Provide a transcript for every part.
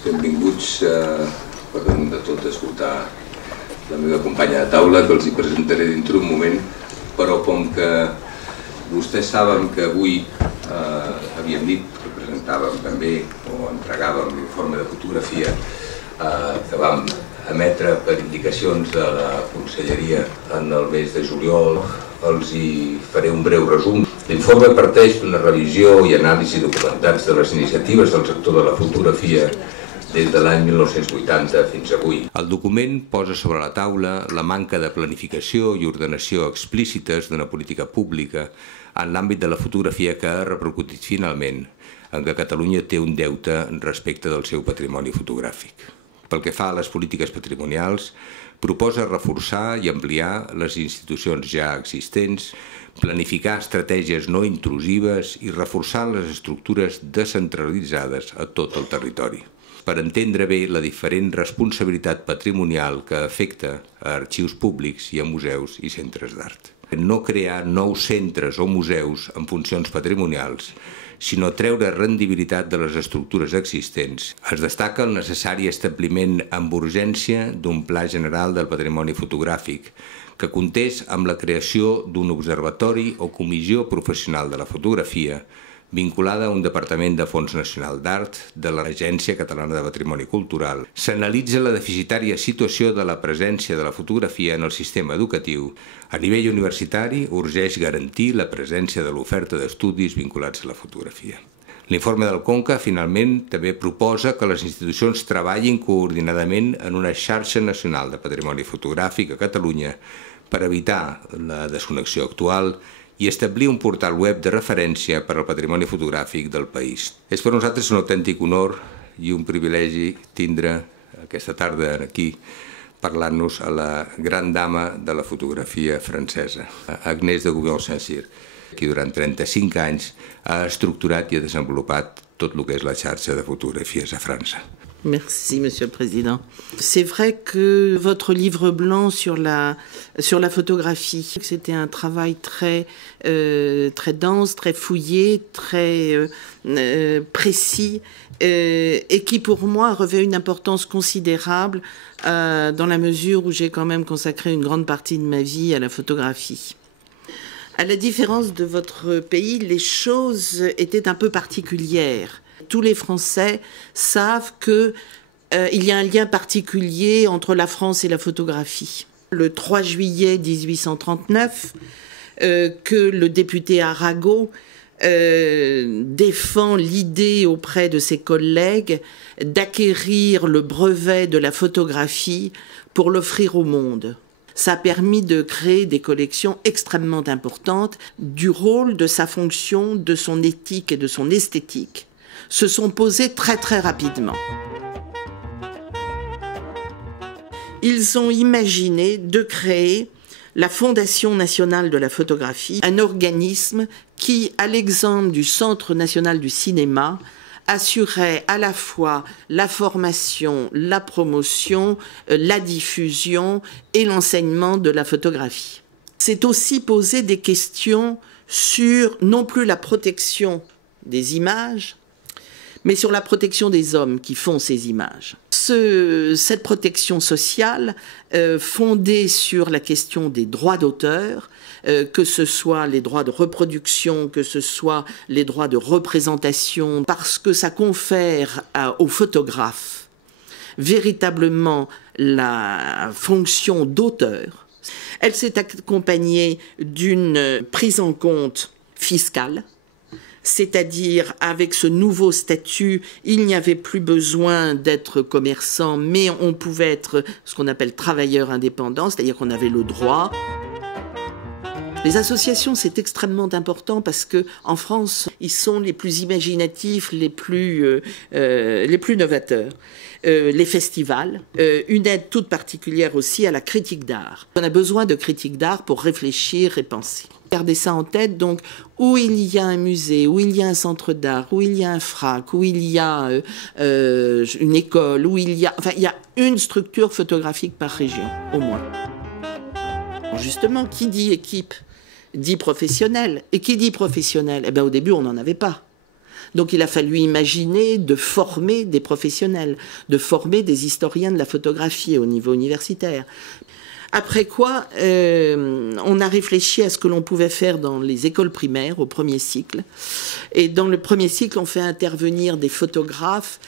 Benvinguts, per damunt de tot, a escoltar la meva companya de taula, que els hi presentaré dintre un moment, però com que vostès saben que avui havíem dit que presentàvem també o entregàvem l'informe de fotografia que vam emetre per indicacions de la Conselleria en el mes de juliol, els hi faré un breu resum. L'informe parteix d'una revisió i anàlisi documentats de les iniciatives del sector de la fotografia des de l'any 1980 fins avui. El document posa sobre la taula la manca de planificació i ordenació explícites d'una política pública en l'àmbit de la fotografia que ha repercutit finalment en que Catalunya té un deute respecte del seu patrimoni fotogràfic. Pel que fa a les polítiques patrimonials, proposa reforçar i ampliar les institucions ja existents, planificar estratègies no intrusives i reforçar les estructures descentralitzades a tot el territori, per entendre bé la diferent responsabilitat patrimonial que afecta a arxius públics i a museus i centres d'art. No crear nous centres o museus amb funcions patrimonials, sinó treure rendibilitat de les estructures existents. Es destaca el necessari establiment amb urgència d'un Pla General del Patrimoni Fotogràfic, que comptés amb la creació d'un observatori o comissió professional de la fotografia vinculada a un Departament de Fons Nacional d'Art de l'Agència Catalana de Patrimoni Cultural. S'analitza la deficitària situació de la presència de la fotografia en el sistema educatiu. A nivell universitari, urgeix garantir la presència de l'oferta d'estudis vinculats a la fotografia. L'informe del Conca, finalment, també proposa que les institucions treballin coordinadament en una xarxa nacional de patrimoni fotogràfic a Catalunya per evitar la desconnexió actual i establir un portal web de referència per al patrimoni fotogràfic del país. És per nosaltres un autèntic honor i un privilegi tindre aquesta tarda aquí parlant-nos a la gran dama de la fotografia francesa, Agnès de Gouvion-Saint-Cyr, qui durant 35 anys ha estructurat i ha desenvolupat tot el que és la xarxa de fotografies a França. Merci, Monsieur le Président. C'est vrai que votre livre blanc sur la photographie, c'était un travail très dense, très fouillé, très précis, et qui pour moi revêt une importance considérable dans la mesure où j'ai quand même consacré une grande partie de ma vie à la photographie. À la différence de votre pays, les choses étaient un peu particulières. Tous les Français savent qu'il y a un lien particulier entre la France et la photographie. Le 3 juillet 1839, que le député Arago défend l'idée auprès de ses collègues d'acquérir le brevet de la photographie pour l'offrir au monde. Ça a permis de créer des collections extrêmement importantes. Du rôle, de sa fonction, de son éthique et de son esthétique se sont posés très très rapidement. Ils ont imaginé de créer la Fondation nationale de la photographie, un organisme qui, à l'exemple du Centre national du cinéma, assurait à la fois la formation, la promotion, la diffusion et l'enseignement de la photographie. C'est aussi poser des questions sur non plus la protection des images, mais sur la protection des hommes qui font ces images. Ce cette protection sociale fondée sur la question des droits d'auteur, que ce soit les droits de reproduction, que ce soit les droits de représentation, parce que ça confère aux photographes véritablement la fonction d'auteur. Elle s'est accompagnée d'une prise en compte fiscale, c'est-à-dire avec ce nouveau statut, il n'y avait plus besoin d'être commerçant, mais on pouvait être ce qu'on appelle travailleur indépendant, c'est-à-dire qu'on avait le droit. Les associations, c'est extrêmement important parce que en France, ils sont les plus imaginatifs, les plus novateurs. Les festivals, une aide toute particulière aussi à la critique d'art. On a besoin de critiques d'art pour réfléchir et penser. Gardez ça en tête, donc où il y a un musée, où il y a un centre d'art, où il y a un FRAC, où il y a une école, où il y a une structure photographique par région, au moins. Justement, qui dit équipe dit professionnel. Et qui dit professionnel? Eh bien, au début, on n'en avait pas. Donc, il a fallu imaginer de former des professionnels, de former des historiens de la photographie au niveau universitaire. Après quoi, on a réfléchi à ce que l'on pouvait faire dans les écoles primaires au premier cycle. Et dans le premier cycle, on fait intervenir des photographes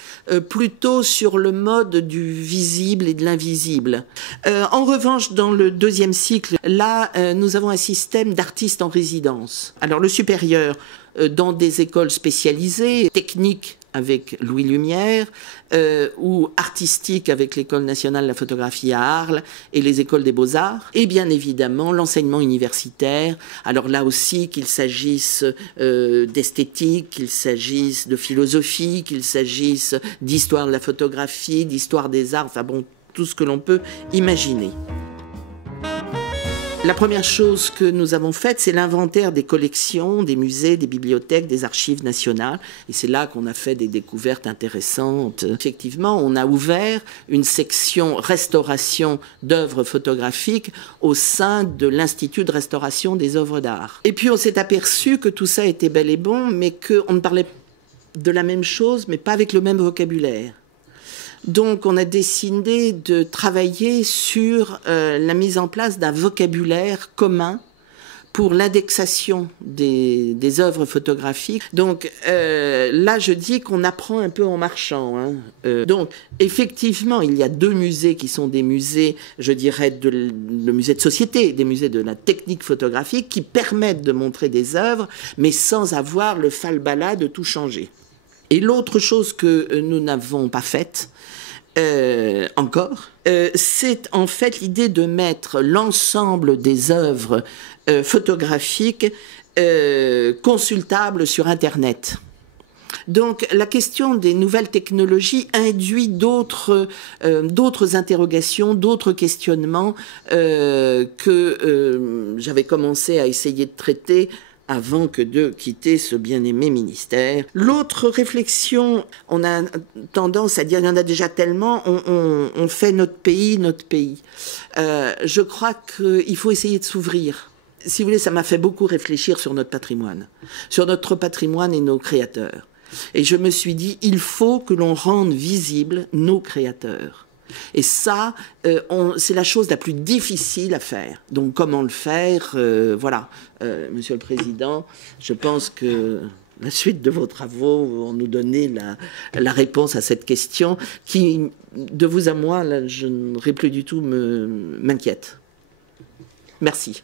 plutôt sur le mode du visible et de l'invisible. En revanche, dans le deuxième cycle, là, nous avons un système d'artistes en résidence. Alors le supérieur, dans des écoles spécialisées, techniques avec Louis Lumière, ou artistique avec l'École nationale de la photographie à Arles et les écoles des beaux-arts, et bien évidemment l'enseignement universitaire, alors là aussi qu'il s'agisse d'esthétique, qu'il s'agisse de philosophie, qu'il s'agisse d'histoire de la photographie, d'histoire des arts, enfin bon, tout ce que l'on peut imaginer. La première chose que nous avons faite, c'est l'inventaire des collections, des musées, des bibliothèques, des archives nationales. Et c'est là qu'on a fait des découvertes intéressantes. Effectivement, on a ouvert une section restauration d'œuvres photographiques au sein de l'Institut de restauration des œuvres d'art. Et puis on s'est aperçu que tout ça était bel et bon, mais qu'on ne parlait de la même chose, mais pas avec le même vocabulaire. Donc, on a décidé de travailler sur la mise en place d'un vocabulaire commun pour l'indexation des œuvres photographiques. Donc, là, je dis qu'on apprend un peu en marchant. Hein. Donc, effectivement, il y a deux musées qui sont des musées, je dirais, le musée de société, des musées de la technique photographique, qui permettent de montrer des œuvres, mais sans avoir le falbala de tout changer. Et l'autre chose que nous n'avons pas faite, encore, c'est en fait l'idée de mettre l'ensemble des œuvres photographiques consultables sur Internet. Donc la question des nouvelles technologies induit d'autres interrogations, d'autres questionnements que j'avais commencé à essayer de traiter avant que de quitter ce bien-aimé ministère. L'autre réflexion, on a tendance à dire, il y en a déjà tellement, on fait notre pays. Je crois qu'il faut essayer de s'ouvrir. Si vous voulez, ça m'a fait beaucoup réfléchir sur notre patrimoine et nos créateurs. Et je me suis dit, il faut que l'on rende visibles nos créateurs. Et ça, c'est la chose la plus difficile à faire. Donc, comment le faire? Voilà, Monsieur le Président, je pense que la suite de vos travaux vont nous donner la réponse à cette question qui, de vous à moi, là, je n'aurais plus du tout m'inquiète. Merci.